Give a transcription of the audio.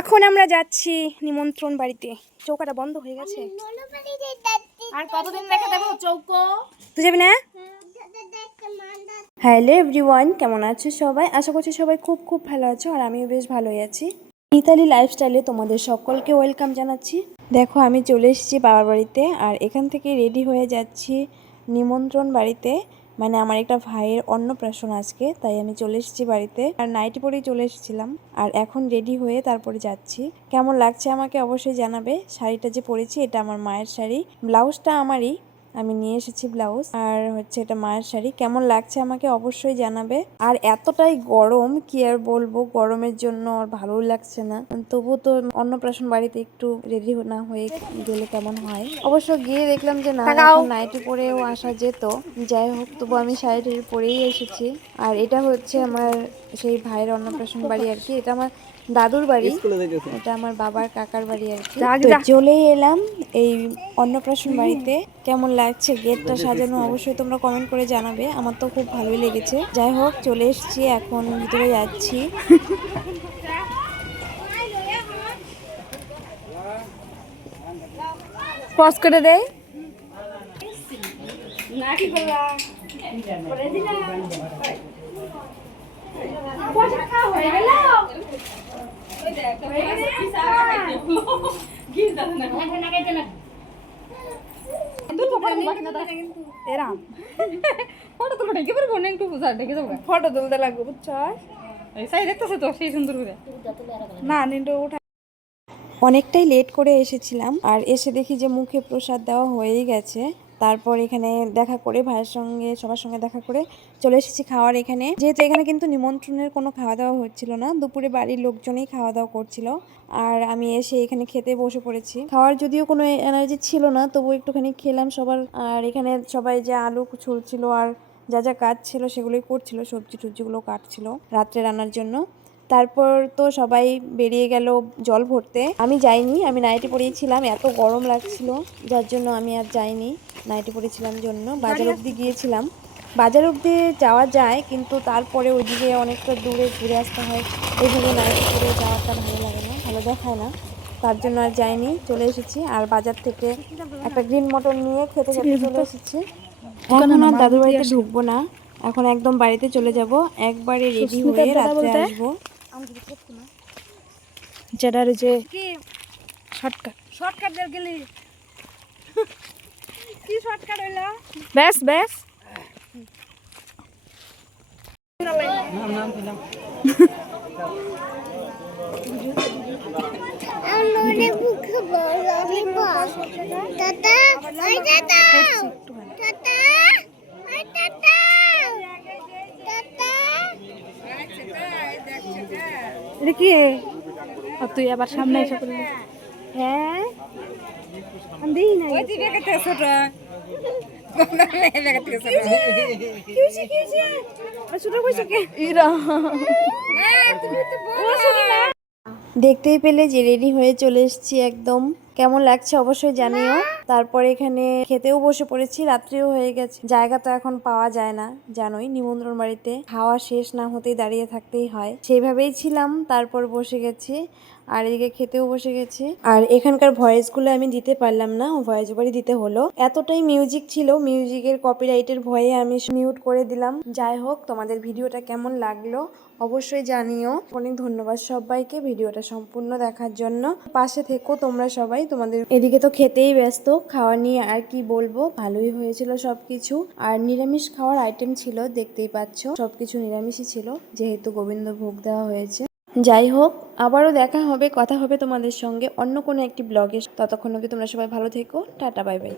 এখন আমরা যাচ্ছি নিমন্ত্রণ বাড়িতে। চৌকাটা বন্ধ হয়ে গেছে। আর কতদিন রেখে দেবো চৌকো? তুই যাবি না? হ্যালো এভরিওয়ান, কেমন আছো সবাই? আশা করছি সবাই খুব খুব ভালো আছো, আর আমিও বেশ ভালোই আছি। ইতালি লাইফস্টাইলে তোমাদের সকলকে ওয়েলকাম জানাচ্ছি। দেখো, আমি চলে এসেছি বাবার বাড়িতে, আর এখান থেকে রেডি হয়ে যাচ্ছি নিমন্ত্রণ বাড়িতে। মানে আমার একটা ভাইয়ের অন্নপ্রাশন আজকে, তাই আমি চলে এসেছি বাড়িতে। আর নাইটি পরেই চলে এসেছিলাম, আর এখন রেডি হয়ে তারপরে যাচ্ছি। কেমন লাগছে আমাকে অবশ্যই জানাবে। শাড়িটা যে পরেছি এটা আমার মায়ের শাড়ি, ব্লাউজটা আমারই, আমি নিয়ে এসেছি ব্লাউজ। আর হচ্ছে এটা মায়ের শাড়ি। কেমন লাগছে আমাকে অবশ্যই জানাবে। আর এতটাই গরম, কি আর বলবো, গরমের জন্য আর ভালো লাগছে না। তবু তো অন্নপ্রাশন বাড়িতে একটু রেডি না হয়ে গেলে কেমন হয়। অবশ্য গিয়ে দেখলাম যে না, এখন নাইটি পরেও আসা যেত। যাই হোক, তবু আমি শাড়ি পরেই এসেছি। আর এটা হচ্ছে আমার সেই ভাইয়ের অন্নপ্রাশন বাড়ি আর কি। এটা আমার দাদুর বাড়ি, এটা আমার বাবার কাকার বাড়ি আর কি। তো চলেই এলাম এই অন্নপ্রাশন বাড়িতে। কেমন লাগছে গেটটা সাজানো অবশ্যই তোমরা কমেন্ট করে জানাবে। আমার তো খুব ভালোই লেগেছে। যাই হোক, চলে এসেছি, এখন ভিতরে যাচ্ছি। পজ করে দেয়। ফটো তুলতে লাগবে, বুঝছো? না, অনেকটাই লেট করে এসেছিলাম, আর এসে দেখি যে মুখে প্রসাদ দেওয়া হয়েই গেছে। তারপর এখানে দেখা করে ভাইয়ের সঙ্গে সবার সঙ্গে দেখা করে চলে এসেছি খাওয়ার এখানে। যেহেতু এখানে কিন্তু নিমন্ত্রণের কোনো খাওয়া দাওয়া হচ্ছিল না, দুপুরে বাড়ির লোকজনেই খাওয়া দাওয়া করছিল। আর আমি এসে এখানে খেতে বসে পড়েছি। খাওয়ার যদিও কোনো এনার্জি ছিল না, তবু একটুখানি খেলাম সবার। আর এখানে সবাই যে আলু ছুলছিল আর যা যা কাজ ছিল সেগুলোই করছিল, সবজি টবজিগুলো কাটছিল রাত্রে রান্নার জন্য। তারপর তো সবাই বেরিয়ে গেল জল ভরতে। আমি যাইনি, আমি নাইটি পরেছিলাম, এত গরম লাগছিল যার জন্য আমি আর যাইনি। নাইটি পরেছিলাম জন্য বাজার অবধি গিয়েছিলাম। বাজার অবধি যাওয়া যায়, কিন্তু তারপরে ওইদিকে অনেকটা দূরে ঘুরে আসতে হয়। এইভাবে নাইটি পরে যাওয়াটা ভালো লাগে না, ভালো দেখায় না, তার জন্য আর যাইনি, চলে এসেছি। আর বাজার থেকে একটা গ্রিন মটর নিয়ে খেতে খেতে চলে এসেছি। এখন আর দাদুর বাড়িতে ঢুকবো না, এখন একদম বাড়িতে চলে যাব। একবারে রেডি হয়ে রাত্রে আসবো। যেটার যে শর্টকাট গেলি কি শর্টকাট হইলো, ব্যাস ব্যাস। তুই আবার সামনে এসে করবি? হ্যাঁ, দেখতেই পেলে যে রেডি হয়ে চলে এসেছি একদম। কেমন লাগছে অবশ্যই জানিও। তারপরে এখানে খেতেও বসে পড়েছি, রাত্রিও হয়ে গেছে। জায়গা তো এখন পাওয়া যায় না, জানোই নিমন্ত্রণ বাড়িতে খাওয়া শেষ না হতেই দাঁড়িয়ে থাকতেই হয়, সেইভাবেই ছিলাম। তারপর বসে গেছি, আর এদিকে খেতেও বসে গেছি। আর এখানকার ভয়েস গুলো আমি দিতে পারলাম না, ভয়েস ওভারই দিতে হলো, এতটাই মিউজিক ছিল। মিউজিকের কপিরাইটের ভয়ে আমি মিউট করে দিলাম। যাই হোক, তোমাদের ভিডিওটা কেমন লাগলো অবশ্যই জানিও। অনেক ধন্যবাদ সবাইকে ভিডিওটা সম্পূর্ণ দেখার জন্য। পাশে থেকো তোমরা সবাই। তোমাদের এদিকে তো খেতেই ব্যস্ত, খাওয়া নিয়ে আর কি বলবো, ভালোই হয়েছিল সবকিছু। আর নিরামিষ খাওয়ার আইটেম ছিল, দেখতেই পাচ্ছ সবকিছু নিরামিষই ছিল, যেহেতু গোবিন্দ ভোগ দেওয়া হয়েছে। যাই হোক, আবারও দেখা হবে, কথা হবে তোমাদের সঙ্গে অন্য কোনো একটি ব্লগে। ততক্ষণ অবধি তোমরা সবাই ভালো থেকো। Tata, bye bye.